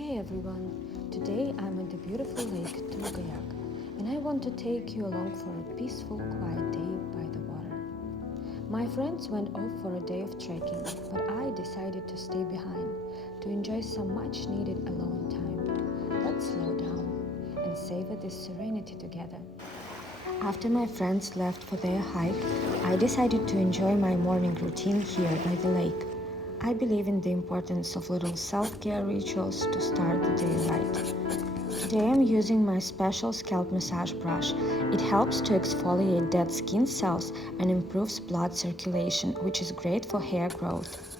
Hey everyone, today I'm at the beautiful Lake Turgoyak and I want to take you along for a peaceful, quiet day by the water. My friends went off for a day of trekking, but I decided to stay behind to enjoy some much needed alone time. Let's slow down and savor this serenity together. After my friends left for their hike, I decided to enjoy my morning routine here by the lake. I believe in the importance of little self-care rituals to start the day right. Today I'm using my special scalp massage brush. It helps to exfoliate dead skin cells and improves blood circulation, which is great for hair growth.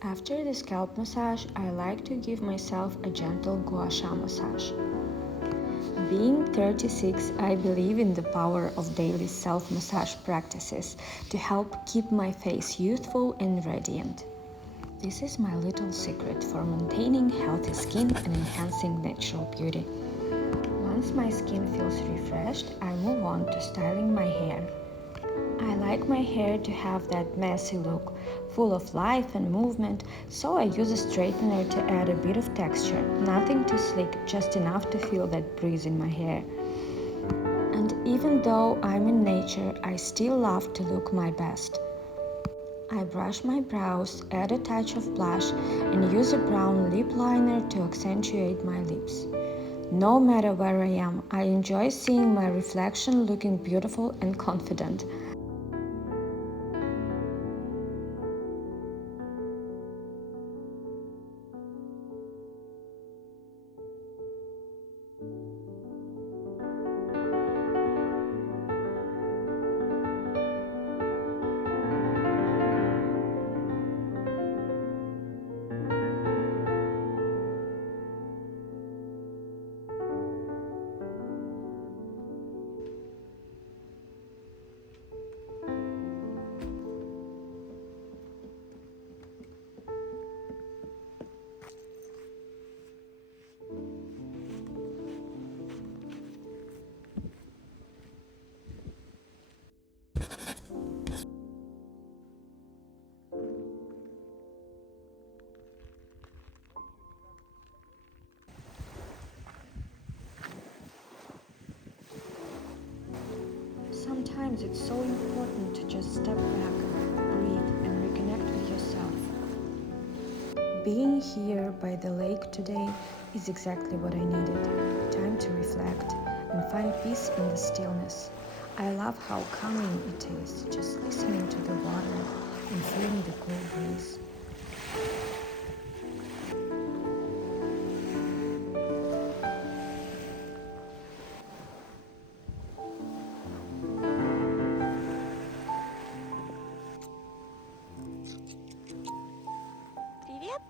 After the scalp massage, I like to give myself a gentle gua sha massage. Being 36, I believe in the power of daily self-massage practices to help keep my face youthful and radiant. This is my little secret for maintaining healthy skin and enhancing natural beauty. Once my skin feels refreshed, I move on to styling my hair. I like my hair to have that messy look, full of life and movement, so I use a straightener to add a bit of texture. Nothing too slick, just enough to feel that breeze in my hair. And even though I'm in nature, I still love to look my best. I brush my brows, add a touch of blush, and use a brown lip liner to accentuate my lips. No matter where I am, I enjoy seeing my reflection looking beautiful and confident. Sometimes it's so important to just step back, breathe, and reconnect with yourself. Being here by the lake today is exactly what I needed. Time to reflect and find peace in the stillness. I love how calming it is just listening to the water and feeling the cool breeze. Привет!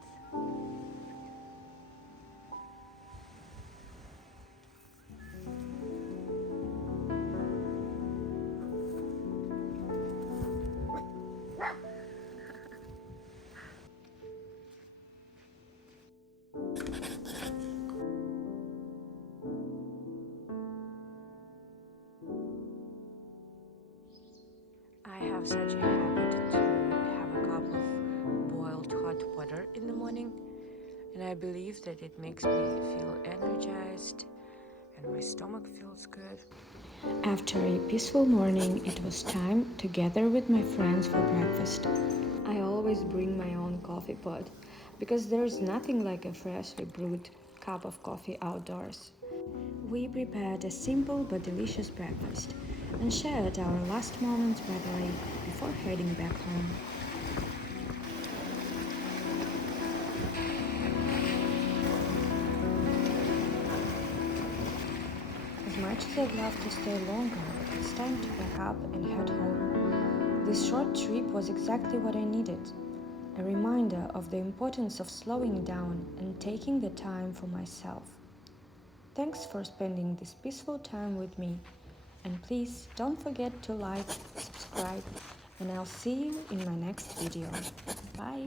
I have such a habit to have a cup of boiled hot water in the morning, and I believe that it makes me feel energized and my stomach feels good. After a peaceful morning, it was time to gather with my friends for breakfast. I always bring my own coffee pot because there's nothing like a freshly brewed cup of coffee outdoors. We prepared a simple but delicious breakfast and shared our last moments by the lake before heading back home. As much as I'd love to stay longer, it's time to pack up and head home. This short trip was exactly what I needed. A reminder of the importance of slowing down and taking the time for myself. Thanks for spending this peaceful time with me. And please don't forget to like, subscribe, and I'll see you in my next video. Bye!